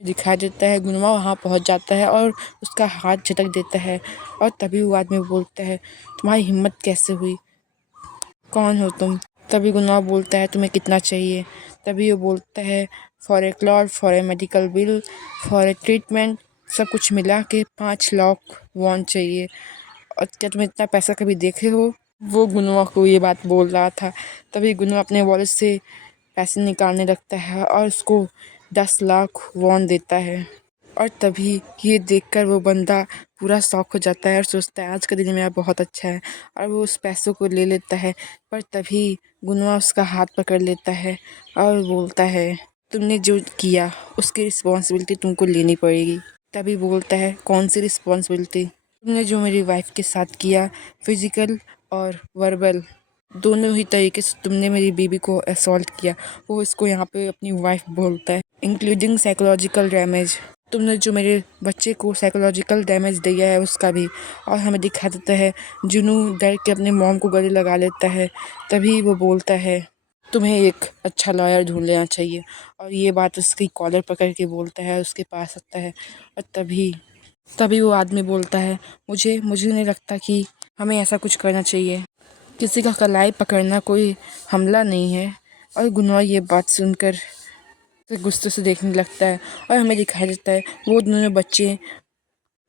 दिखाई देता है। गुनवा वहाँ पहुँच जाता है और उसका हाथ झटक देता है और तभी वो आदमी बोलता है, तुम्हारी हिम्मत कैसे हुई, कौन हो तुम? तभी गुनवा बोलता है, तुम्हें कितना चाहिए? तभी वो बोलता है, for a cloth, for a medical bill, for a treatment, सब कुछ मिला के 5 लाख वॉन चाहिए। और क्या तुम इतना पैसा कभी देखे हो? वो गुनवा को ये बात बोल रहा था। तभी गुनवा अपने वॉलेट से पैसे निकालने लगता है और उसको 10 लाख वॉन देता है। और तभी ये देखकर वो बंदा पूरा शॉक हो जाता है और सोचता है आज का दिन मेरा बहुत अच्छा है, और वो उस पैसों को ले लेता है। पर तभी गुनवा उसका हाथ पकड़ लेता है और बोलता है, तुमने जो किया उसकी रिस्पॉन्सिबिलिटी तुमको लेनी पड़ेगी। तभी बोलता है, कौन सी रिस्पॉन्सिबिलिटी? तुमने जो मेरी वाइफ के साथ किया, फिजिकल और वर्बल दोनों ही तरीके से तुमने मेरी बीबी को असॉल्ट किया। वो इसको यहाँ पे अपनी वाइफ बोलता है, इंक्लूडिंग साइकोलॉजिकल डैमेज। तुमने जो मेरे बच्चे को साइकोलॉजिकल डैमेज दिया है उसका भी। और हमें दिखा देता है जुनू डर के अपने मॉम को गले लगा लेता है। तभी वो बोलता है, तुम्हें एक अच्छा लॉयर ढूंढ लेना चाहिए। और ये बात उसकी कॉलर पकड़ के बोलता है, उसके पास आता है। और तभी वो आदमी बोलता है, मुझे नहीं लगता कि हमें ऐसा कुछ करना चाहिए। किसी का कलाई पकड़ना कोई हमला नहीं है। और गुनवा ये बात सुनकर गुस्से से देखने लगता है और हमें दिखाई देता है वो दोनों बच्चे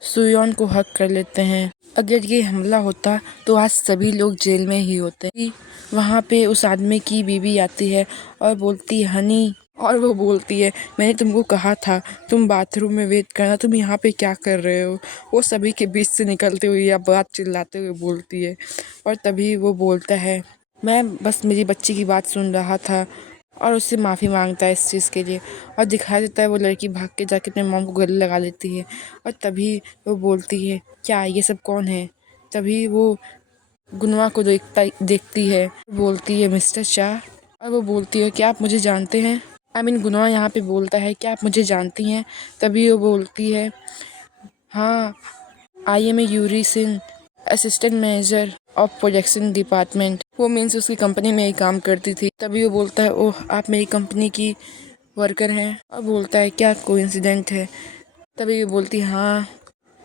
सुयोन को हक कर लेते हैं। अगर ये हमला होता तो आज सभी लोग जेल में ही होते। वहाँ पे उस आदमी की बीवी आती है और बोलती है, हनी। और वो बोलती है, मैंने तुमको कहा था तुम बाथरूम में वेट करना, तुम यहाँ पे क्या कर रहे हो? वो सभी के बीच से निकलते हुए या बात चिल्लाते हुए बोलती है। और तभी वो बोलता है, मैं बस मेरी बच्ची की बात सुन रहा था। और उससे माफ़ी मांगता है इस चीज़ के लिए। और दिखाई देता है वो लड़की भाग के जाके अपने मॉम को गले लगा लेती है। और तभी वो बोलती है, क्या ये सब कौन है? तभी वो गुनवा को देखती है, बोलती है, मिस्टर शाह। और वो बोलती है, क्या आप मुझे जानते हैं? गुनवा यहाँ पे बोलता है, क्या आप मुझे जानती हैं? तभी वो बोलती है, हाँ, I am a Yuri Singh, assistant manager of production department. वो मीन्स उसकी कंपनी में ही काम करती थी। तभी वो बोलता है, ओह, आप मेरी कंपनी की वर्कर हैं? और बोलता है, क्या कोइंसिडेंट है? तभी वो बोलती है, हाँ।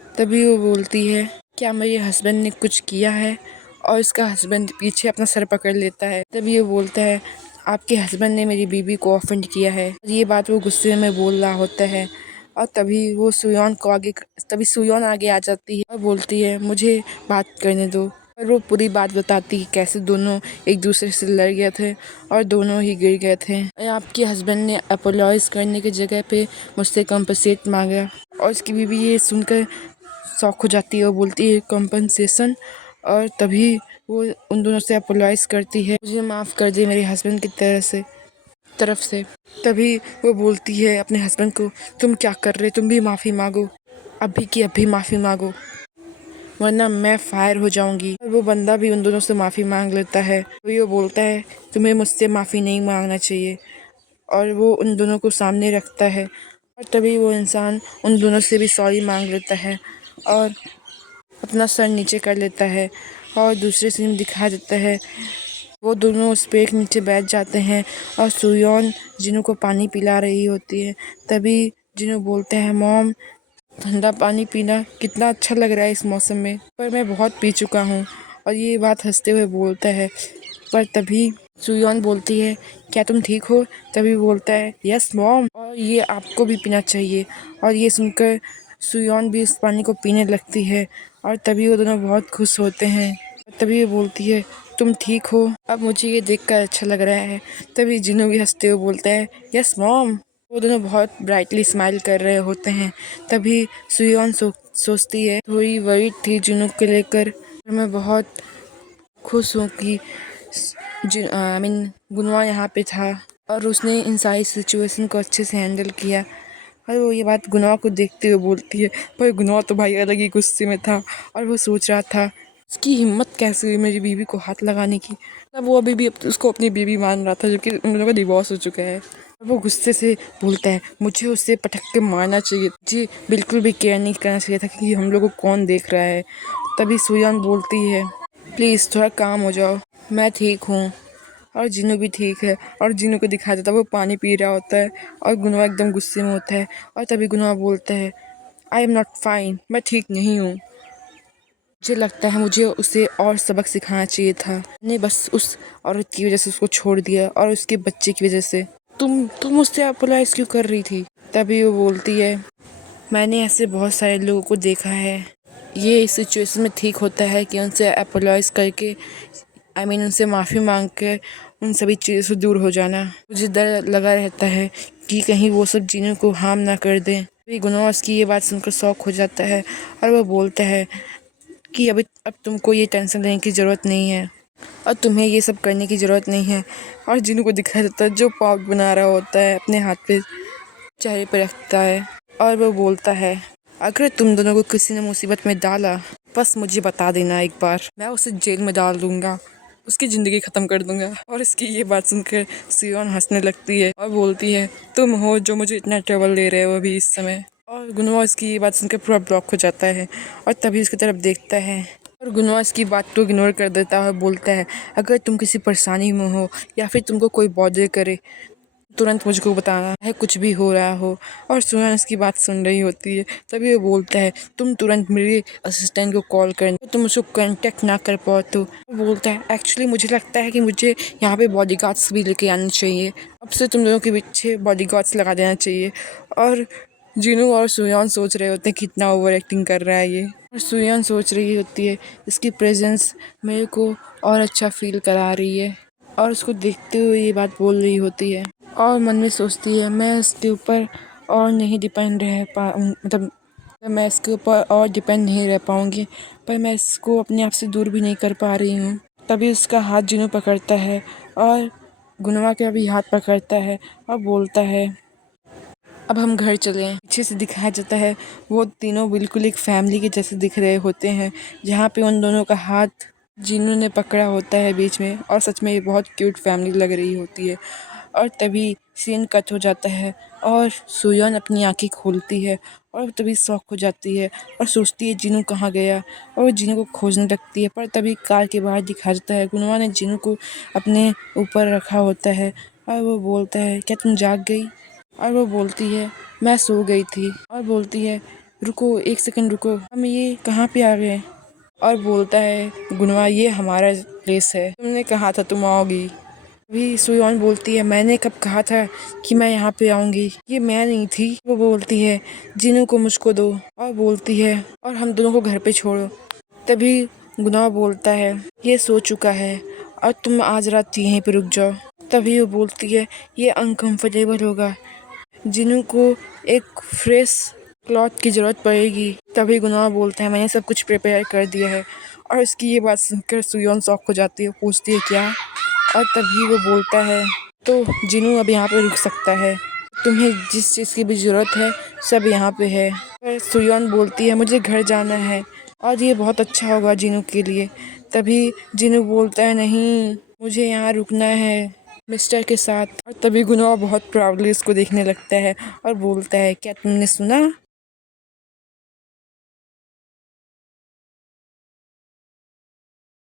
तभी वो बोलती है, क्या मेरे हस्बैंड ने कुछ किया है? और उसका हस्बैंड पीछे अपना सर पकड़ लेता है। तभी वो बोलता है, आपके हस्बैंड ने मेरी बीबी को ऑफेंड किया है। ये बात वो गुस्से में बोल रहा होता है। और तभी सुयोन आगे आ जाती है और बोलती है, मुझे बात करने दो। और वो पूरी बात बताती है कैसे दोनों एक दूसरे से लड़ गए थे और दोनों ही गिर गए थे। आपके हस्बैंड ने अपोलॉइज करने की जगह पे मुझसे कंपनसेट मांगा। और उसकी बीवी ये सुनकर शॉक हो जाती है। वो बोलती है, कंपनसेशन? और तभी वो उन दोनों से अपोलॉइज करती है, मुझे माफ़ कर दे मेरे हस्बैंड की तरफ से। तभी वो बोलती है अपने हस्बैंड को, तुम क्या कर रहे, तुम भी माफ़ी मांगो, अभी की अभी माफ़ी मांगो, वरना मैं फायर हो जाऊंगी। और वो बंदा भी उन दोनों से माफ़ी मांग लेता है। तो वो बोलता है, तुम्हें मुझसे माफ़ी नहीं मांगना चाहिए। और वो उन दोनों को सामने रखता है। और तभी वो इंसान उन दोनों से भी सॉरी मांग लेता है और अपना सर नीचे कर लेता है। और दूसरे सीन में दिखा देता है वो दोनों उस पेड़ के नीचे बैठ जाते हैं और सुयोन जिनू को पानी पिला रही होती है। तभी जिनू बोलते हैं, मॉम, ठंडा पानी पीना कितना अच्छा लग रहा है इस मौसम में, पर मैं बहुत पी चुका हूँ। और ये बात हंसते हुए बोलता है। पर तभी सुयोन बोलती है, क्या तुम ठीक हो? तभी बोलता है, यस मॉम, और ये आपको भी पीना चाहिए। और ये सुनकर सुयोन भी इस पानी को पीने लगती है। और तभी वो दोनों बहुत खुश होते हैं। तभी वो बोलती है, तुम ठीक हो? अब मुझे ये देखकर अच्छा लग रहा है। तभी जिनू भी हंसते हुए बोलता है, यस मॉम। वो दोनों बहुत ब्राइटली स्माइल कर रहे होते हैं। तभी सुयोन सोचती है, थोड़ी वरीड थी जिनू को लेकर, मैं बहुत खुश हूँ कि गुनवा यहाँ पे था और उसने इन सारी सिचुएशन को अच्छे से हैंडल किया। और वो ये बात गुनवा को देखते हुए बोलती है। पर गुनवा तो भाई अलग ही गुस्से में था और वो सोच रहा था, उसकी हिम्मत कैसे हुई मेरी बीवी को हाथ लगाने की। तब वो अभी भी उसको अपनी बीवी मान रहा था, जो कि उन लोगों का डिवोर्स हो चुका है। और वो गुस्से से बोलता है, मुझे उसे पटक के मारना चाहिए, जी बिल्कुल भी केयर नहीं करना चाहिए था कि हम लोग को कौन देख रहा है। तभी सुयोन बोलती है, प्लीज़ थोड़ा काम हो जाओ, मैं ठीक हूँ। और जीनू भी ठीक है। और जीनू को दिखाया जाता है वो पानी पी रहा होता है और गुनवा एकदम गुस्से में होता है। और तभी गुनवा बोलता है आई एम नॉट फाइन, मैं ठीक नहीं हूँ। मुझे लगता है मुझे उसे और सबक सिखाना चाहिए था। मैंने बस उस औरत की वजह से उसको छोड़ दिया और उसके बच्चे की वजह से। तुम उससे अपोलाइज क्यों कर रही थी? तभी वो बोलती है मैंने ऐसे बहुत सारे लोगों को देखा है, ये इस सिचुएशन में ठीक होता है कि उनसे अपोलाइज करके उनसे माफ़ी मांग के उन सभी चीज़ों से दूर हो जाना। मुझे डर लगा रहता है कि कहीं वो सब जीनों को हार्म ना कर दें। तभी गुनवास की ये बात सुनकर शौक हो जाता है और वो बोलता है कि अब तुमको ये टेंशन लेने की ज़रूरत नहीं है और तुम्हें ये सब करने की ज़रूरत नहीं है। और जीनू को दिखाया जाता है जो पाउच बना रहा होता है अपने हाथ पे चेहरे पे रखता है और वो बोलता है अगर तुम दोनों को किसी ने मुसीबत में डाला बस मुझे बता देना एक बार, मैं उसे जेल में डाल दूंगा, उसकी ज़िंदगी ख़त्म कर दूंगा। और इसकी ये बात सुनकर सियोन हंसने लगती है और बोलती है तुम हो जो मुझे इतना ट्रबल दे रहे हो अभी इस समय। और गुनवा इसकी ये बात सुनकर पूरा ब्लॉक हो जाता है और तभी उसकी तरफ देखता है और गुनवा इसकी बात को इग्नोर कर देता है और बोलता है अगर तुम किसी परेशानी में हो या फिर तुमको कोई बॉदर करे तुरंत मुझको बताना है, कुछ भी हो रहा हो। और सुहान इसकी बात सुन रही होती है। तभी वो बोलता है तुम तुरंत मेरे असिस्टेंट को कॉल करना, तुम उसको कांटेक्ट ना कर पाओ तो। वो बोलता है एक्चुअली मुझे लगता है कि मुझे यहाँ पे बॉडीगार्ड्स भी लेके आने चाहिए, अब से तुम दोनों के पीछे बॉडीगार्ड्स लगा देना चाहिए। और जीनू और सुयान सोच रहे होते हैं कितना ओवर एक्टिंग कर रहा है ये। और सुयान सोच रही होती है इसकी प्रेजेंस मेरे को और अच्छा फील करा रही है और उसको देखते हुए ये बात बोल रही होती है और मन में सोचती है मैं इसके ऊपर और नहीं डिपेंड रह पा मतलब मैं इसके ऊपर और डिपेंड नहीं रह पाऊँगी, पर मैं इसको अपने आप से दूर भी नहीं कर पा रही हूँ। तभी उसका हाथ जीनू पकड़ता है और गुनवा का भी हाथ पकड़ता है और बोलता है अब हम घर चलें। पीछे से दिखाया जाता है वो तीनों बिल्कुल एक फैमिली के जैसे दिख रहे होते हैं, जहाँ पे उन दोनों का हाथ जीनू ने पकड़ा होता है बीच में और सच में ये बहुत क्यूट फैमिली लग रही होती है। और तभी सीन कट हो जाता है और सुयन अपनी आंखें खोलती है और तभी शॉक हो जाती है और सोचती है जीनू कहाँ गया और जीनू को खोजने लगती है। पर तभी कार के बाहर दिखा जाता है गुनवा ने जीनू को अपने ऊपर रखा होता है और वो बोलता है क्या तुम जाग गई? और वो बोलती है मैं सो गई थी। और बोलती है रुको एक सेकंड रुको, हम ये कहाँ पे आ गए? और बोलता है गुनवा ये हमारा प्लेस है, तुमने कहा था तुम आओगी। अभी सुयन बोलती है मैंने कब कहा था कि मैं यहाँ पे आऊँगी, ये मैं नहीं थी। वो बोलती है जीनू को मुझको दो और बोलती है और हम दोनों को घर पे छोड़ो। तभी गुनाह बोलता है ये सो चुका है और तुम आज रात यहीं पे रुक जाओ। तभी वो बोलती है ये अनकंफर्टेबल होगा, जीनू को एक फ्रेश क्लॉथ की ज़रूरत पड़ेगी। तभी गुनाह बोलता है मैंने सब कुछ प्रिपेयर कर दिया है। और उसकी ये बात सुनकर सुयन शॉक हो जाती है, पूछती है क्या? और तभी वो बोलता है तो जीनू अब यहाँ पे रुक सकता है, तुम्हें जिस चीज़ की भी ज़रूरत है सब यहाँ पे है। पर सुयन बोलती है मुझे घर जाना है और ये बहुत अच्छा होगा जीनू के लिए। तभी जीनू बोलता है नहीं मुझे यहाँ रुकना है मिस्टर के साथ। और तभी गुनाह बहुत प्राउडली इसको देखने लगता है और बोलता है क्या तुमने सुना